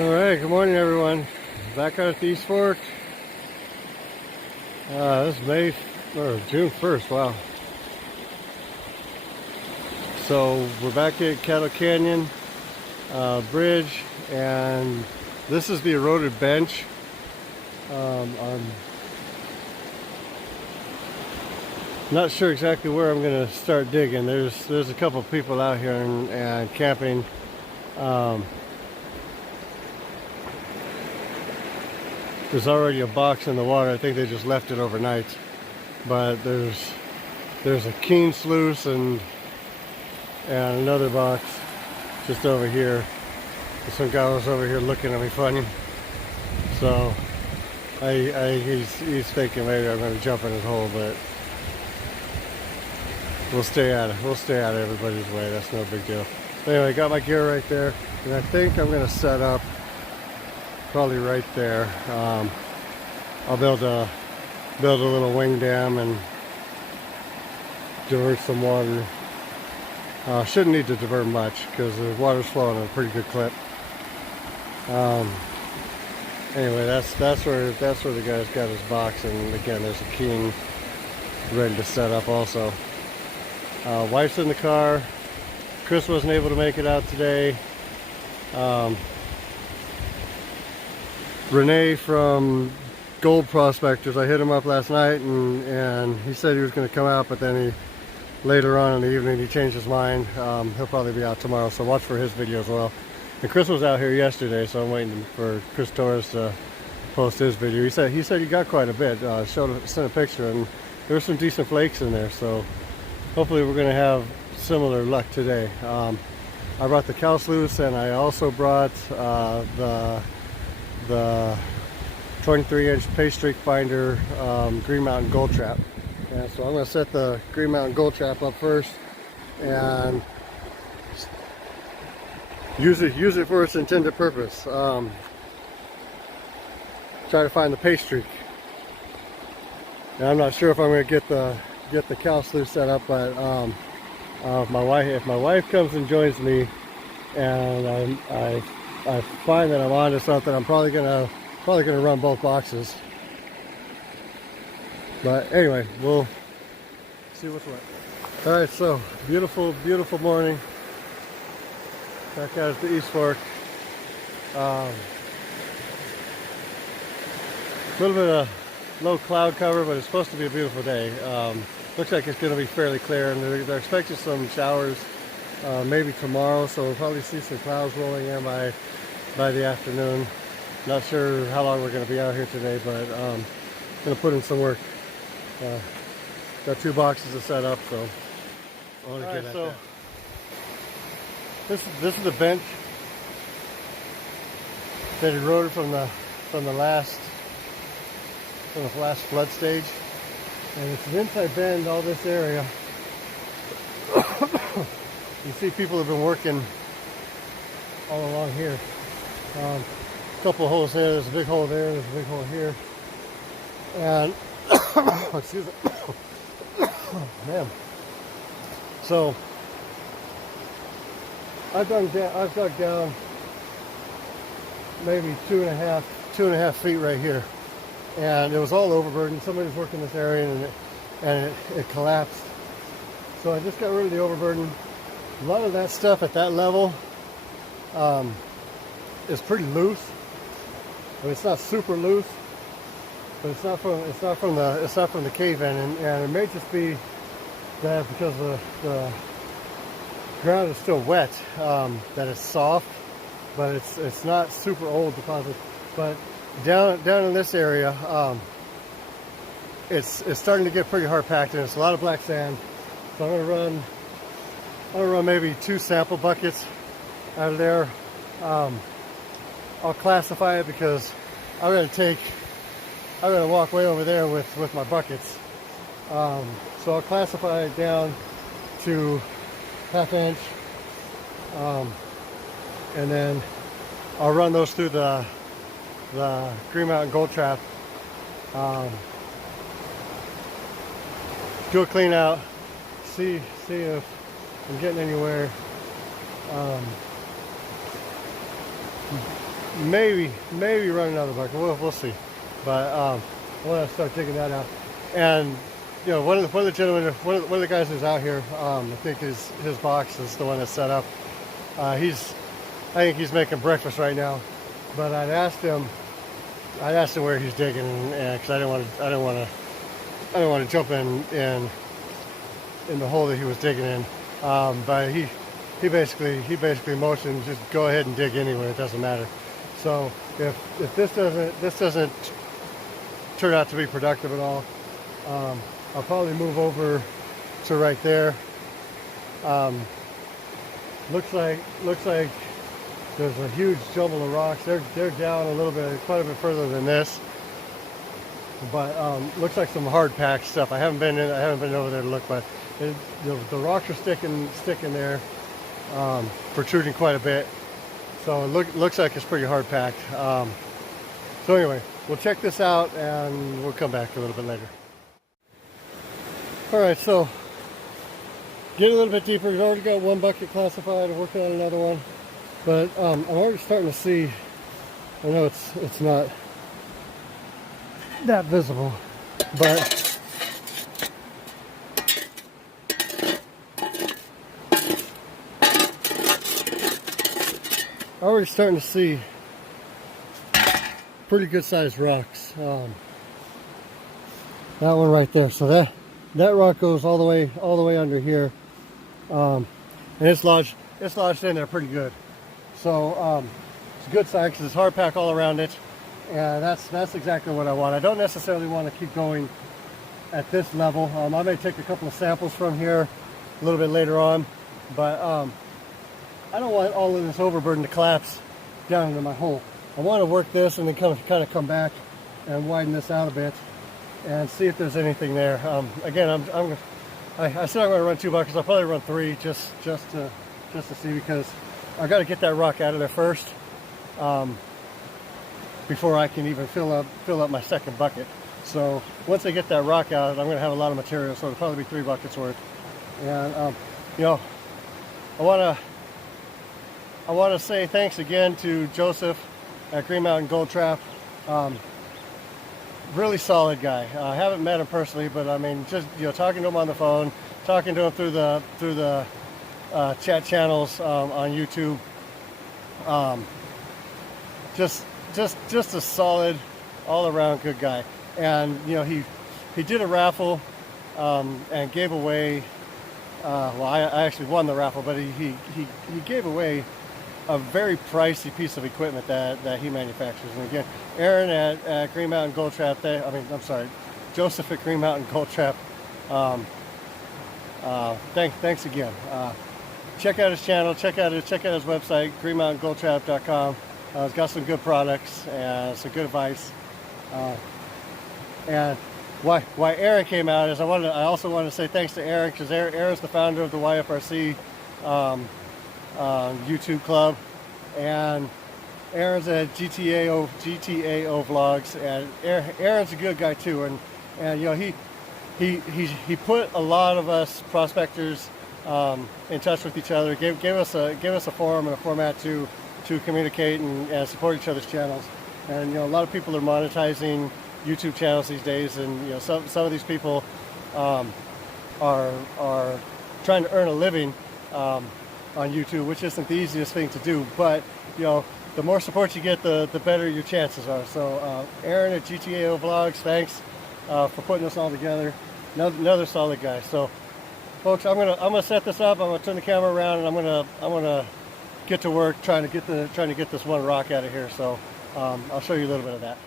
Alright, good morning everyone. Back out at the East Fork. This is June 1st, wow. So we're back at Cattle Canyon Bridge, and this is the eroded bench. I'm not sure exactly where I'm going to start digging. There's a couple people out here and camping. There's already a box in the water. I think they just left it overnight. But there's a keen sluice and another box just over here. Some guy was over here looking at me funny. So he's thinking maybe I'm going to jump in his hole, but we'll stay at it. We'll stay out of everybody's way. That's no big deal. Anyway, got my gear right there, and I think I'm going to set up probably right there. I'll be able to build a little wing dam and divert some water. Shouldn't need to divert much because the water's flowing at a pretty good clip. Anyway, that's where the guy's got his box, and again, there's a king ready to set up also. Wife's in the car. Chris wasn't able to make it out today. Renee from Gold Prospectors, I hit him up last night and he said he was going to come out, but then later on in the evening he changed his mind. He'll probably be out tomorrow, so watch for his video as well. And Chris was out here yesterday, so I'm waiting for Chris Torres to post his video. He said he got quite a bit. Sent a picture, and there were some decent flakes in there, so hopefully we're going to have similar luck today. I brought the cow sluice, and I also brought the 23-inch paste streak finder Green Mountain Gold Trap. And so I'm going to set the Green Mountain Gold Trap up first and use it for its intended purpose. Try to find the paste streak. And I'm not sure if I'm going to get the cow sluice set up, but if my wife comes and joins me, and I find that I'm onto something, I'm probably gonna run both boxes. But anyway, we'll see what's what. All right, so beautiful morning back out at the East Fork. A little bit of low cloud cover, but it's supposed to be a beautiful day. Looks like it's going to be fairly clear, and they're expecting some showers maybe tomorrow, so we'll probably see some clouds rolling in by the afternoon. Not sure how long we're going to be out here today, but going to put in some work. Got two boxes to set up, so I want to get at that. This is the bench that eroded from the last flood stage, and it's an inside bend. All this area, you see people have been working all along here. A couple of holes there. There's a big hole there. There's a big hole here. And excuse me, man. So I've dug down maybe two and a half feet right here, and it was all overburdened. Somebody was working this area, and it collapsed. So I just got rid of the overburden. A lot of that stuff at that level is pretty loose. I mean, it's not super loose, but it's not from the cave-in, and it may just be that because the ground is still wet, that it's soft, but it's not super old deposit. But down in this area, it's starting to get pretty hard packed, and it's a lot of black sand. So I'm gonna run maybe 2 sample buckets out of there. I'll classify it because I'm gonna walk way over there with my buckets. So I'll classify it down to 1/2 inch, and then I'll run those through the Green Mountain Gold Trap. Do a clean out, see if I'm getting anywhere. maybe run another bucket. We'll see. But I want to start digging that out. And you know, one of the gentlemen, one of the guys who's out here, I think his box is the one that's set up. I think he's making breakfast right now. But I'd asked him where he's digging, and because I didn't want to jump in the hole that he was digging in. But he basically motioned, just go ahead and dig anywhere, it doesn't matter. So if this doesn't turn out to be productive at all, I'll probably move over to right there. Looks like there's a huge jumble of rocks. They're down a little bit, quite a bit further than this. But looks like some hard packed stuff. I haven't been over there to look, but the rocks are sticking there, protruding quite a bit. So it looks like it's pretty hard packed. So anyway, we'll check this out and we'll come back a little bit later. All right, so getting a little bit deeper. We've already got one bucket classified. I'm working on another one, but I'm already starting to see. I know it's not that visible, but I'm already starting to see pretty good sized rocks. That one right there. So that rock goes all the way under here, and it's lodged in there pretty good. So it's a good size because it's hard pack all around it, and that's exactly what I want. I don't necessarily want to keep going at this level. I may take a couple of samples from here a little bit later on, but I don't want all of this overburden to collapse down into my hole. I want to work this and then kind of come back and widen this out a bit and see if there's anything there. Again, I said I'm going to run 2 buckets. I'll probably run 3 just to see, because I got to get that rock out of there first before I can even fill up my second bucket. So once I get that rock out, I'm going to have a lot of material. So it'll probably be 3 buckets worth. And you know, I want to say thanks again to Joseph at Green Mountain Gold Trap. Really solid guy. I haven't met him personally, but I mean, just talking to him on the phone, talking to him through the chat channels on YouTube. Just a solid, all-around good guy. And he did a raffle and gave away. Well, I actually won the raffle, but he gave away a very pricey piece of equipment that he manufactures. And again, Aaron at Green Mountain Gold Trap, Joseph at Green Mountain Gold Trap, thanks again. Check out his channel, check out his website, greenmountaingoldtrap.com. He's got some good products and some good advice. And why Aaron came out is I also wanted to say thanks to Aaron, because Aaron's the founder of the YFRC YouTube club, and Aaron's at GTAO Vlogs, and Aaron's a good guy too, and he put a lot of us prospectors in touch with each other, gave us a forum and a format to communicate and support each other's channels. And a lot of people are monetizing YouTube channels these days, and some of these people are trying to earn a living on YouTube, which isn't the easiest thing to do, but the more support you get, the better your chances are. So Aaron at GTAO Vlogs, thanks for putting this all together. Another solid guy. So folks, I'm gonna set this up. I'm gonna turn the camera around, and I'm gonna get to work trying to get this one rock out of here. So I'll show you a little bit of that.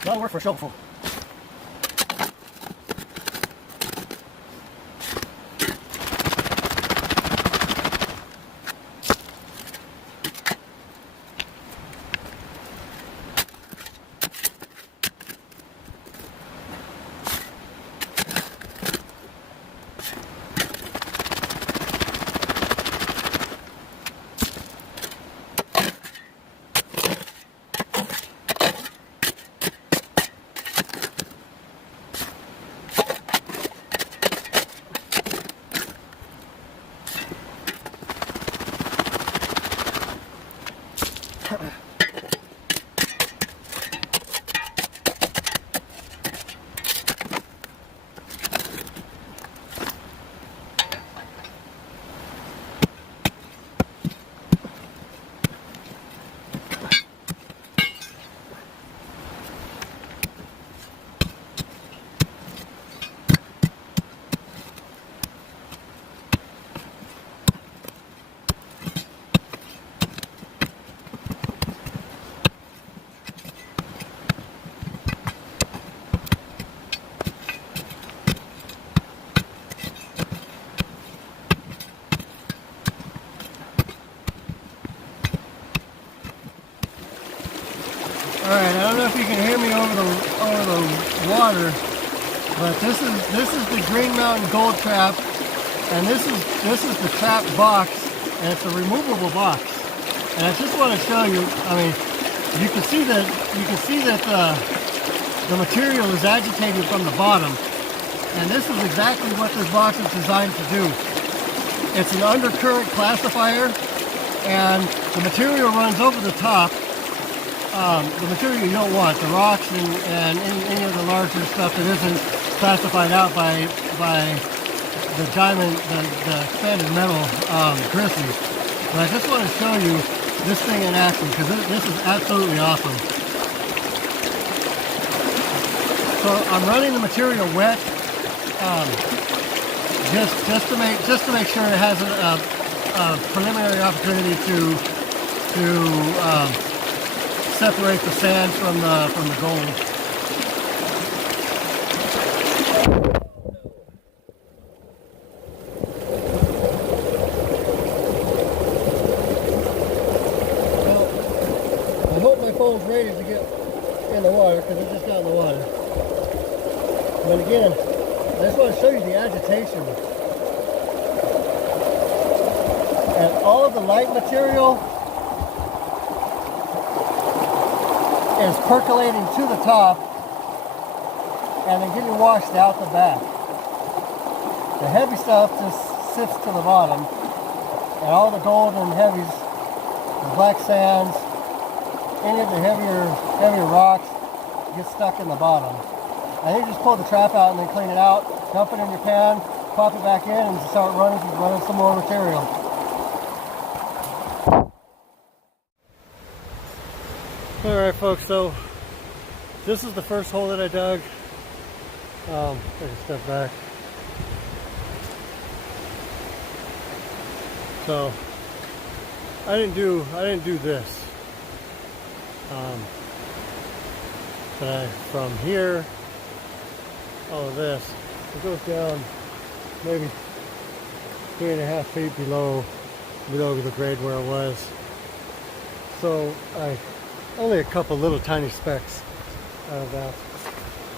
A lot of work for a shovelful. Alright, I don't know if you can hear me over the water, but this is the Green Mountain Gold Trap, and this is the trap box, and it's a removable box. And I just want to show you. I mean, you can see that the material is agitated from the bottom, and this is exactly what this box is designed to do. It's an undercurrent classifier, and the material runs over the top. The material you don't want, the rocks and any of the larger stuff that isn't classified out by the diamond, the expanded metal grizzly. But I just want to show you this thing in action because this is absolutely awesome. So I'm running the material wet, just to make sure it has a preliminary opportunity to separate the sand from the gold. Well, I hope my phone's ready to get in the water because it just got in the water. But again, I just want to show you the agitation. And all of the light material is percolating to the top and then getting washed out the back. The heavy stuff just sits to the bottom, and all the gold and heavies, the black sands, any of the heavier rocks get stuck in the bottom. And you just pull the trap out and then clean it out, dump it in your pan, pop it back in, and start running some more material. Alright folks, so this is the first hole that I dug. Take a step back. So I didn't do this. But from here, all of this, it goes down maybe 3.5 feet below the grade where it was. So only a couple little tiny specks out of that.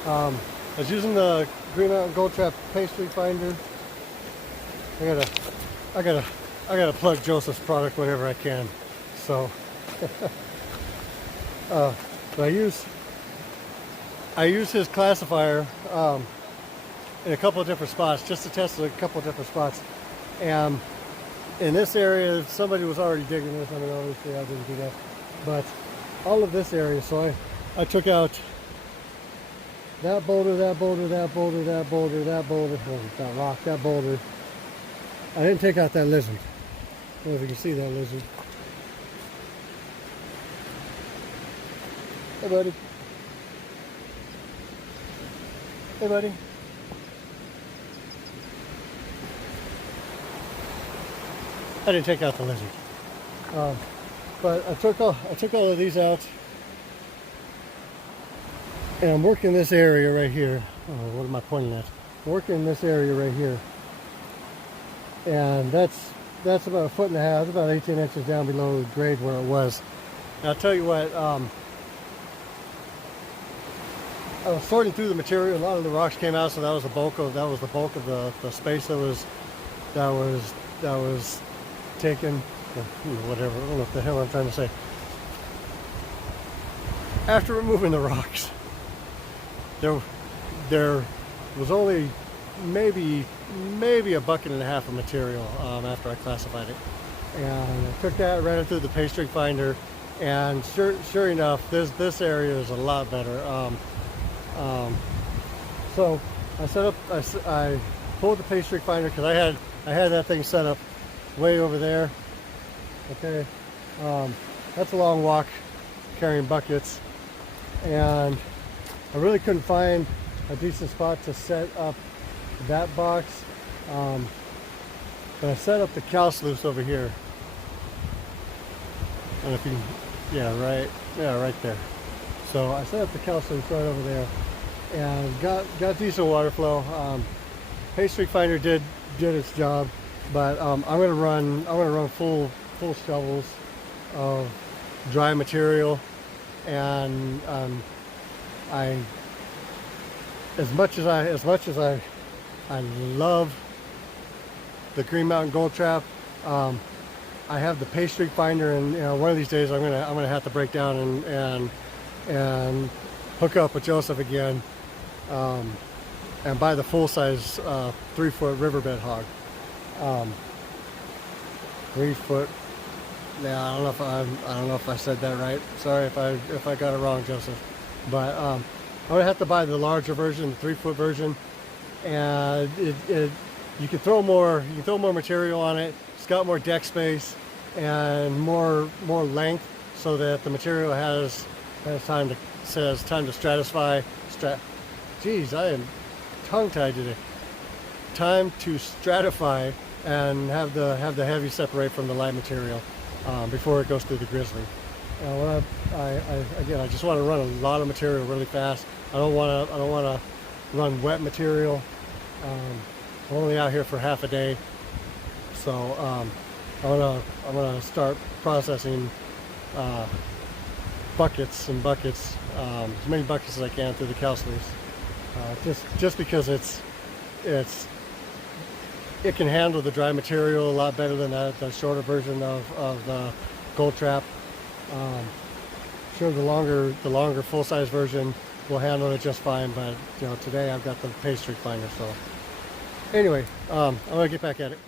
I was using the Green Mountain Gold Trap pastry finder. I gotta plug Joseph's product whenever I can. So, so I use his classifier in a couple of different spots just to test a couple of different spots. And in this area, somebody was already digging this. I mean, obviously I didn't do that, but all of this area. So I took out that boulder, that boulder, that boulder, that boulder, that boulder, that rock, that boulder. I didn't take out that lizard. I don't know if you can see that lizard. Hey, buddy. Hey, buddy. I didn't take out the lizard. But I took all of these out. And I'm working this area right here. Oh, what am I pointing at? I'm working this area right here. And that's about 1.5 feet. That's about 18 inches down below grade where it was. And I'll tell you what, I was sorting through the material. A lot of the rocks came out, so that was the bulk of the space that was taken. Whatever. I don't know what the hell I'm trying to say. After removing the rocks, there was only maybe 1.5 buckets of material after I classified it, and I took that, ran it through the paste streak finder, and sure enough, this area is a lot better. So I pulled the paste streak finder because I had that thing set up way over there. Okay, that's a long walk carrying buckets, and I really couldn't find a decent spot to set up that box, but I set up the cow sluice over here. I don't know if you can, right there. So I set up the cow sluice right over there, and got decent water flow. Paste streak finder did its job, but I'm gonna run full shovels of dry material, and as much as I love the Green Mountain Gold Trap, I have the paste streak finder, and one of these days I'm gonna have to break down and hook up with Joseph again, and buy the full size 3-foot riverbed hog. 3 foot. Yeah, I don't know if I said that right. Sorry if I got it wrong, Joseph. But I'm gonna have to buy the larger version, the 3-foot version, and you can throw more material on it. It's got more deck space and more length, so that the material has time to stratify. Geez, I am tongue-tied today. Time to stratify and have the heavy separate from the light material before it goes through the grizzly. I just want to run a lot of material really fast. I don't want to run wet material. I'm only out here for half a day, so I'm gonna start processing buckets and buckets, as many buckets as I can through the cow sluice. Just because it can handle the dry material a lot better than the shorter version of the Gold Trap. Sure, the longer full-size version will handle it just fine, but today I've got the paste streak finder. So anyway, I'm gonna get back at it.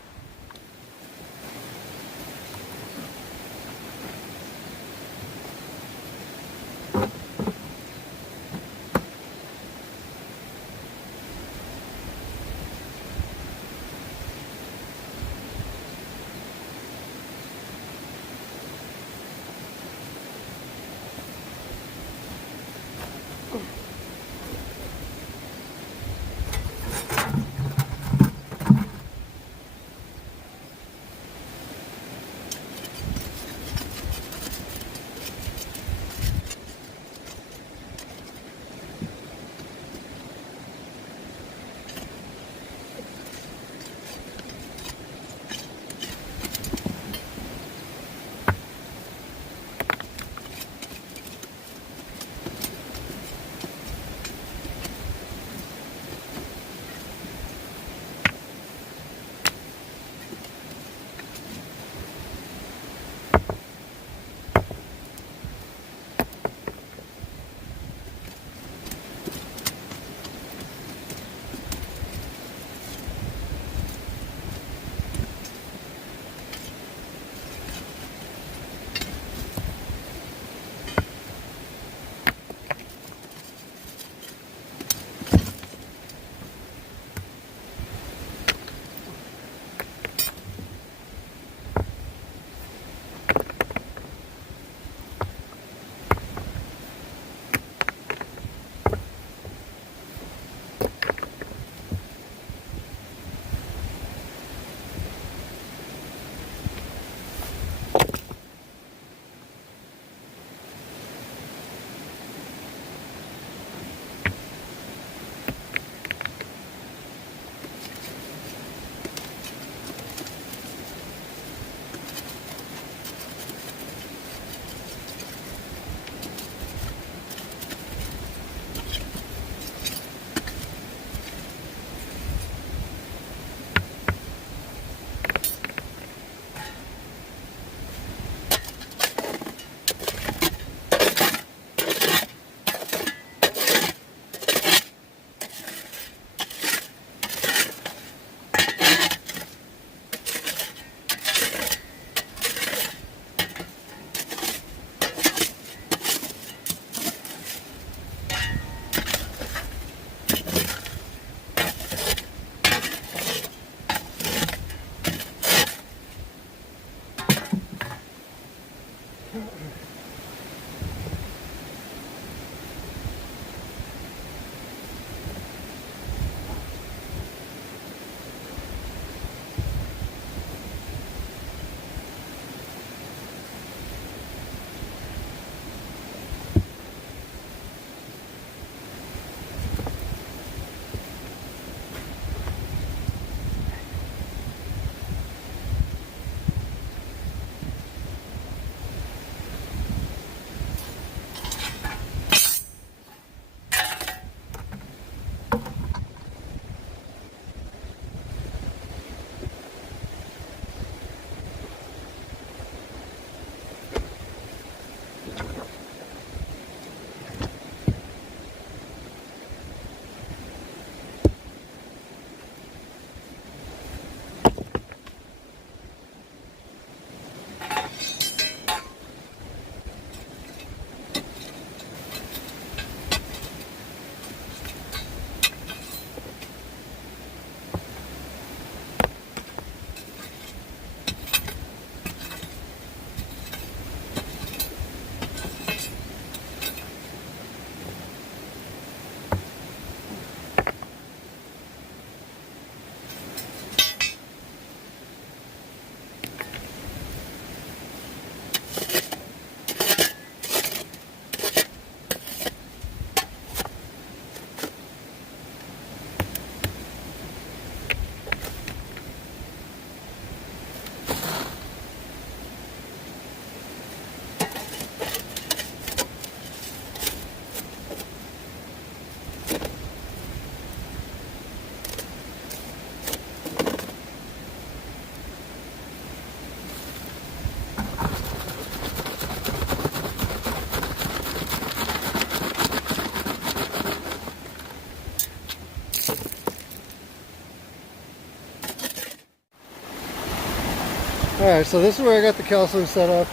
Alright, so this is where I got the cal sluice set up.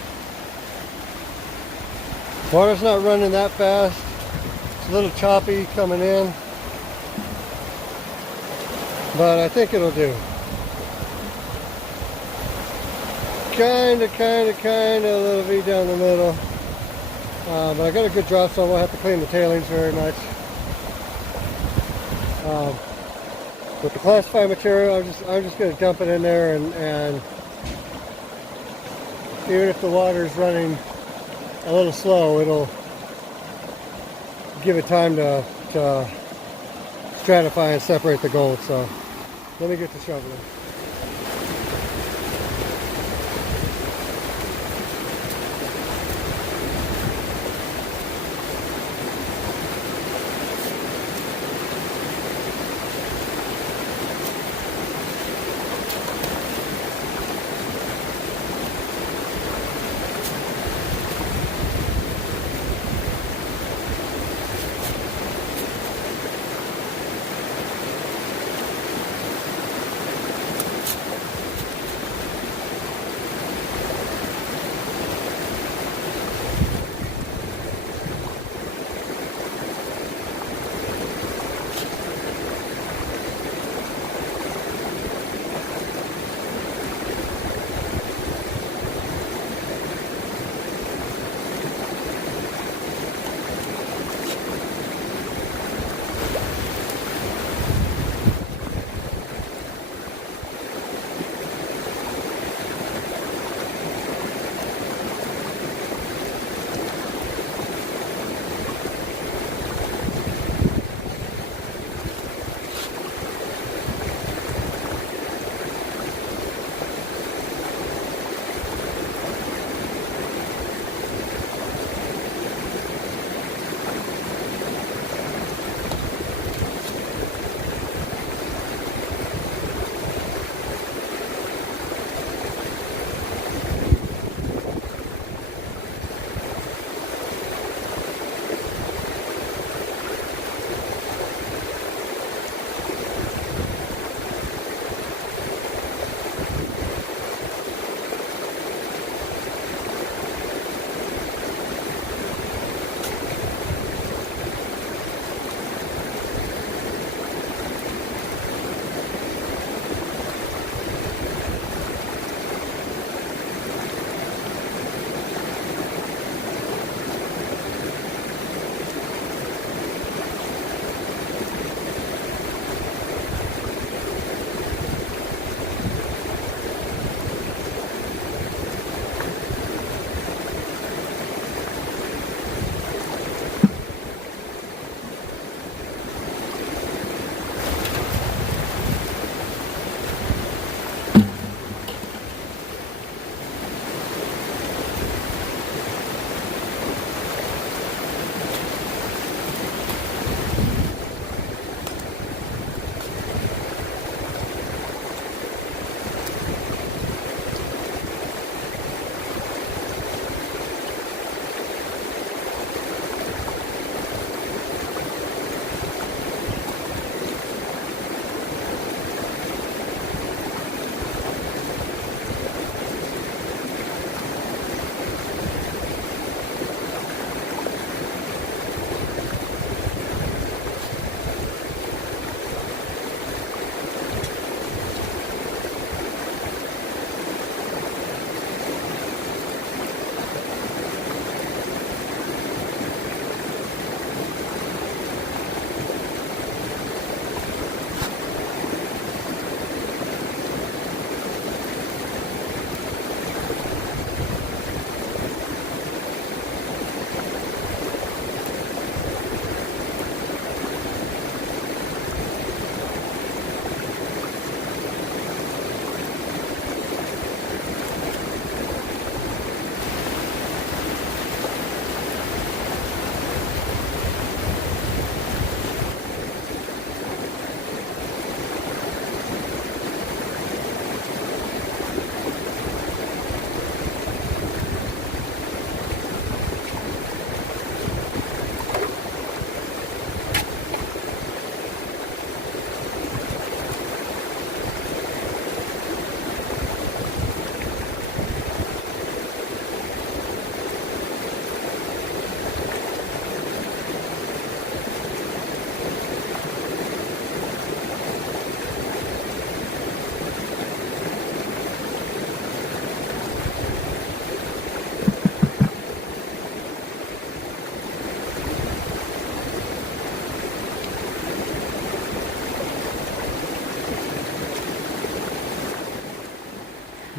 Water's not running that fast. It's a little choppy coming in, but I think it'll do. Kinda, a little V down the middle. But I got a good drop, so I won't have to clean the tailings very much. With the classified material, I'm just going to dump it in there, and even if the water is running a little slow, it'll give it time to stratify and separate the gold. So let me get to shoveling.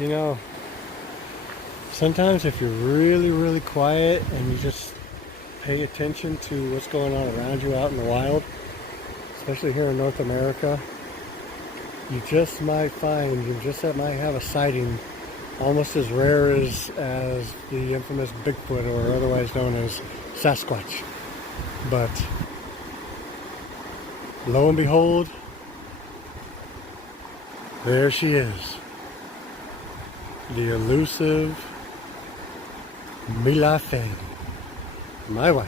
You know, sometimes if you're really, really quiet and you just pay attention to what's going on around you out in the wild, especially here in North America, you just might find, you just might have a sighting almost as rare as the infamous Bigfoot, or otherwise known as Sasquatch. But lo and behold, there she is. The elusive Mila Fay, my wife.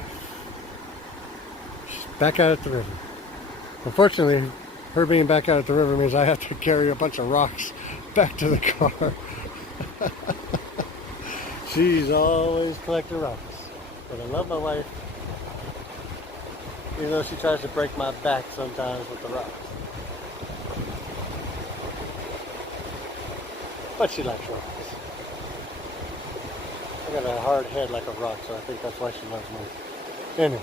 She's back out at the river. Unfortunately, her being back out at the river means I have to carry a bunch of rocks back to the car. She's always collecting rocks. But I love my wife, even though she tries to break my back sometimes with the rocks. But she likes rocks. I got a hard head like a rock, so I think that's why she loves me. Anyway,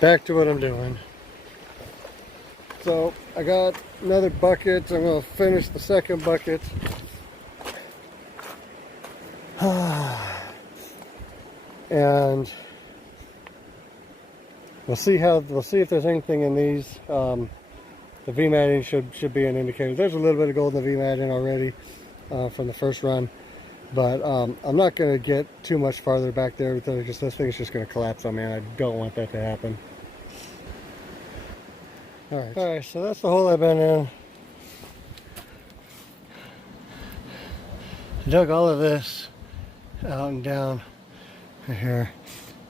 back to what I'm doing. So I got another bucket. I'm going to finish the second bucket. And we'll see if there's anything in these. The V-matting should be an indicator. There's a little bit of gold in the V-matting already from the first run, but I'm not going to get too much farther back there because this thing's just going to collapse on me, and I don't want that to happen. Alright, so that's the hole I've been in. I dug all of this out and down here.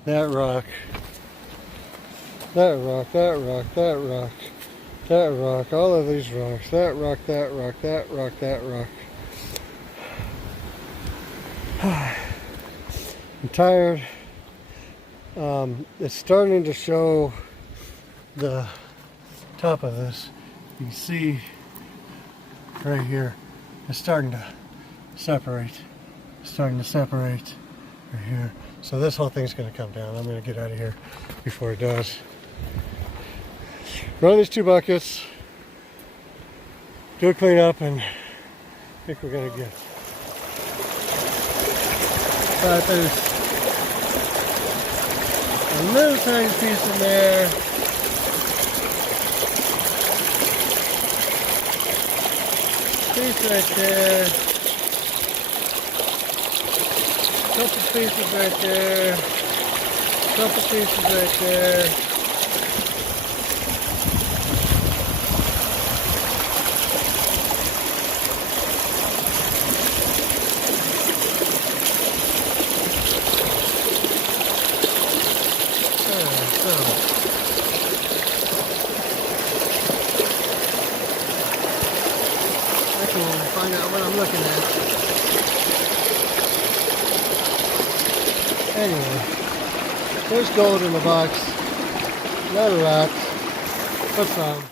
That rock, that rock, that rock, that rock, that rock, all of these rocks, that rock, that rock, that rock, that rock. I'm tired. It's starting to show the top of this. You can see right here, it's starting to separate. It's starting to separate right here. So this whole thing's going to come down. I'm going to get out of here before it does. Run these two buckets, do a cleanup, and I think we're going to get. But there's a little tiny piece in there. Piece right there. Couple pieces right there. Couple pieces right there. Find out what I'm looking at. Anyway, there's gold in the box. Not a rock. That's fine.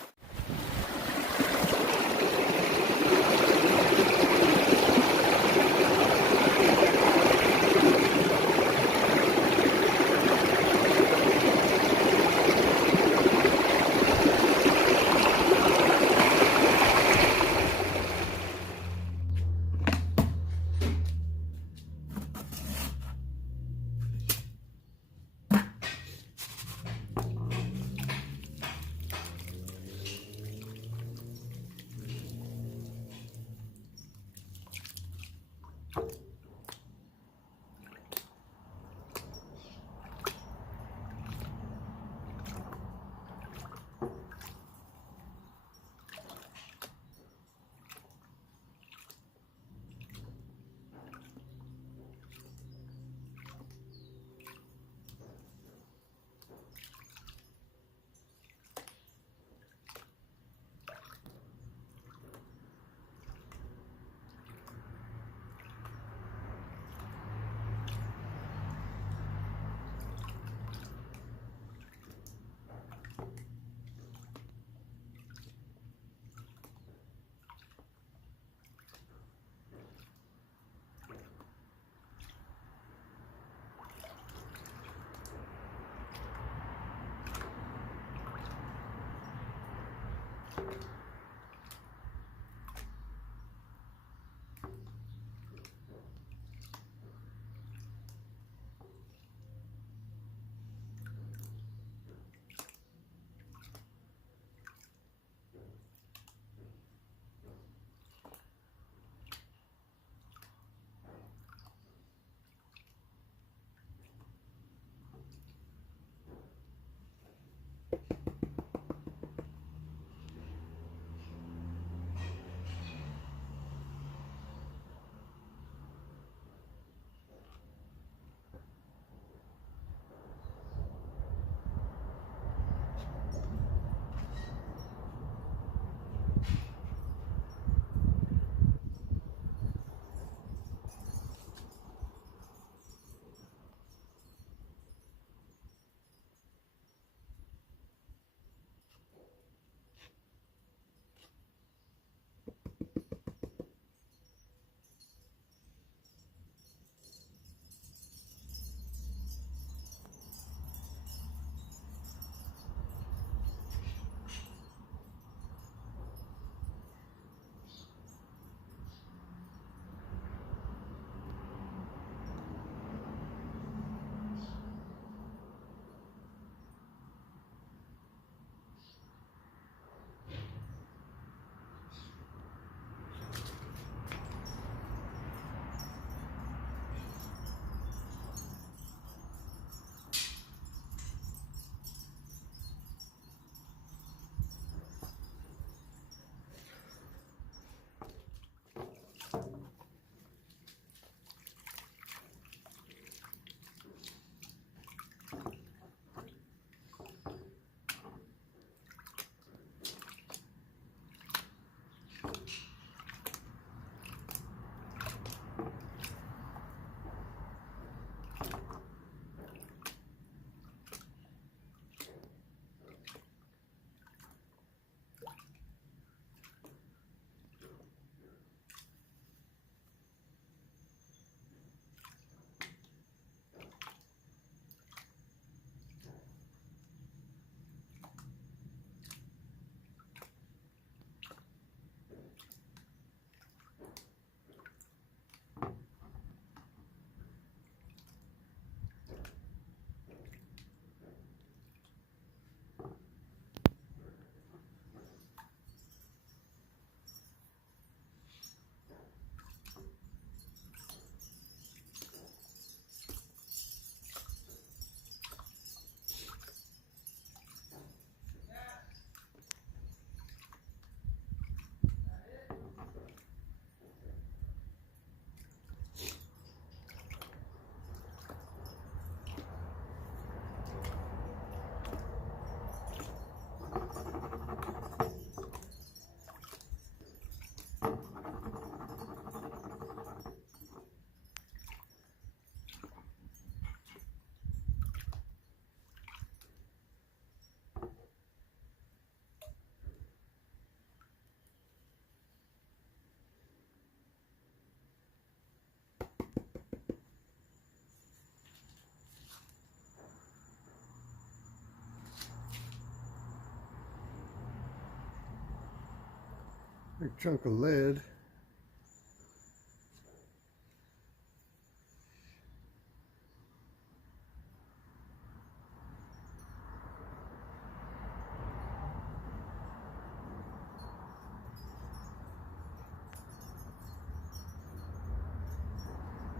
Big chunk of lead.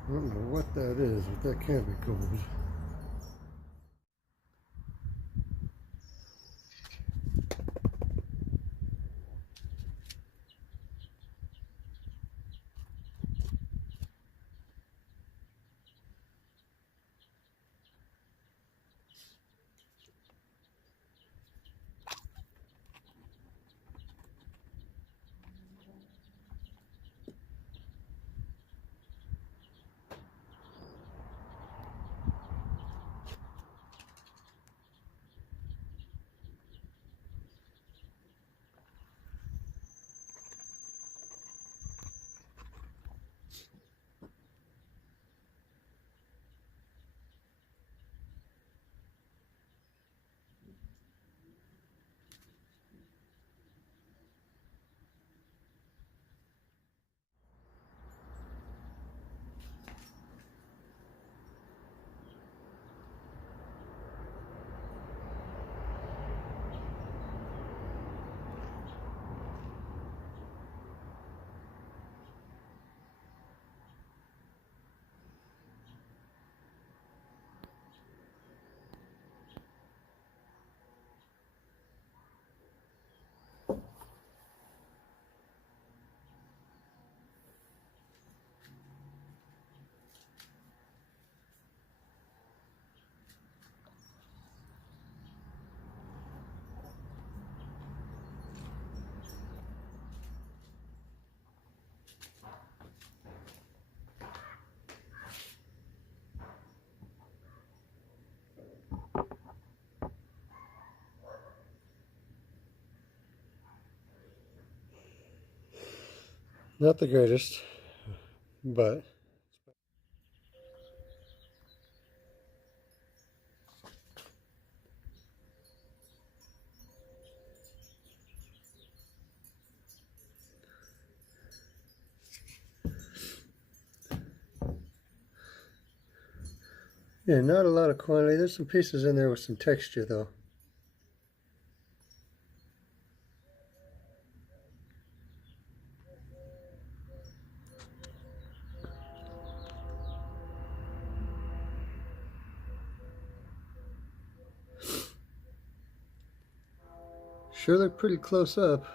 I don't know what that is, but that can't be gold. Not the greatest, but yeah, not a lot of quantity. There's some pieces in there with some texture though. Sure look pretty close up.